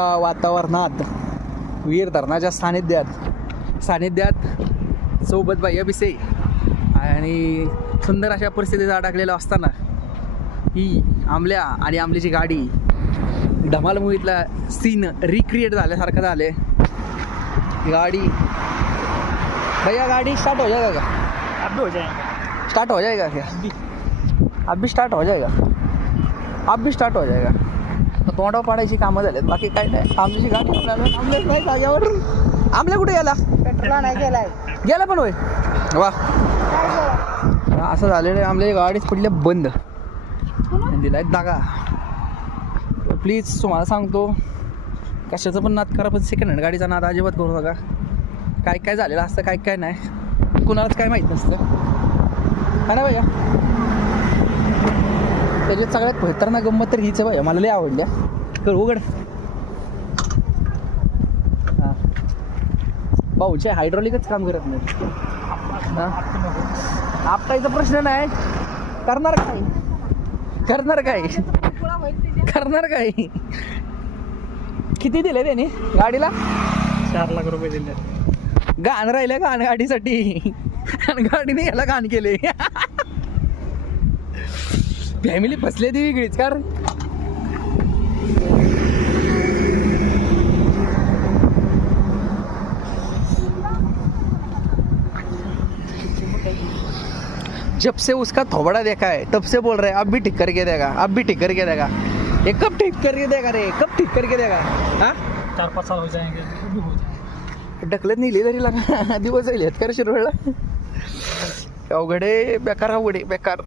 वातावरणात वीर धरणाच्या सानिध्यात सोबत बाई अभिषे आणि सुंदर अशा परिस्थितीत अडकलेलं असताना ही आमल्या आणि आमल्याची गाडी धमाल मूवीतला सीन रिक्रिएट झाल्यासारखं झाले. गाडी भैया गाडी स्टार्ट हो जाएगा क्या? अब हो जाएगा. स्टार्ट हो जाएगा क्या? अब भी स्टार्ट हो जाएगा. अब भी स्टार्ट हो जाएगा. तोंडावर पाडायची कामं झालेत, बाकी काय नाही. आमची गाडी आमल्याच नाही जाग्यावर. आमल्या कुठे गेला? पेट्रोल नाही गेलाय. गेला पण होय. वा असं झालेलं आहे. आमल्या गाडीच पडल्या बंद दिलाय दागा. प्लीज तुम्हाला सांगतो कशाचं पण नाद करा, पण सेकंड हँड गाडीचा नाद अजिबात करू नका. काय काय झालेलं असतं काय काय नाही कुणालाच काय माहीत नसतं है ना भैया. त्याच्यात सगळ्यात खतरनाक गंमत तर हीच भैया, मला लय आवडल्या. कर उघड. हां भाऊचे हायड्रॉलिकच काम करत नाही. हां आपटायचा प्रश्न नाही. करणार काय करणार काय. किती दिले त्याने गाडीला? 4 लाख रुपये दिले. गाणं राहिलं गाण गाडीसाठी आणि गाडीने याला गाण केले. फॅमिली फसले ती वेगळीच कार. जब से उसका थोबड़ा देखा है तब से बोल रहे हैं अब भी ठीक करके देगा, अब भी ठीक करके देगा. ये कब ठीक करके देगा रे, कब ठीक करके देगा? हाँ 4-5 साल हो जाएंगे. भी हो जाएंगे. ढकलत नाही तरी लागा दिवस येईल कर शिरवळला. अवघडे बेकार बेकार.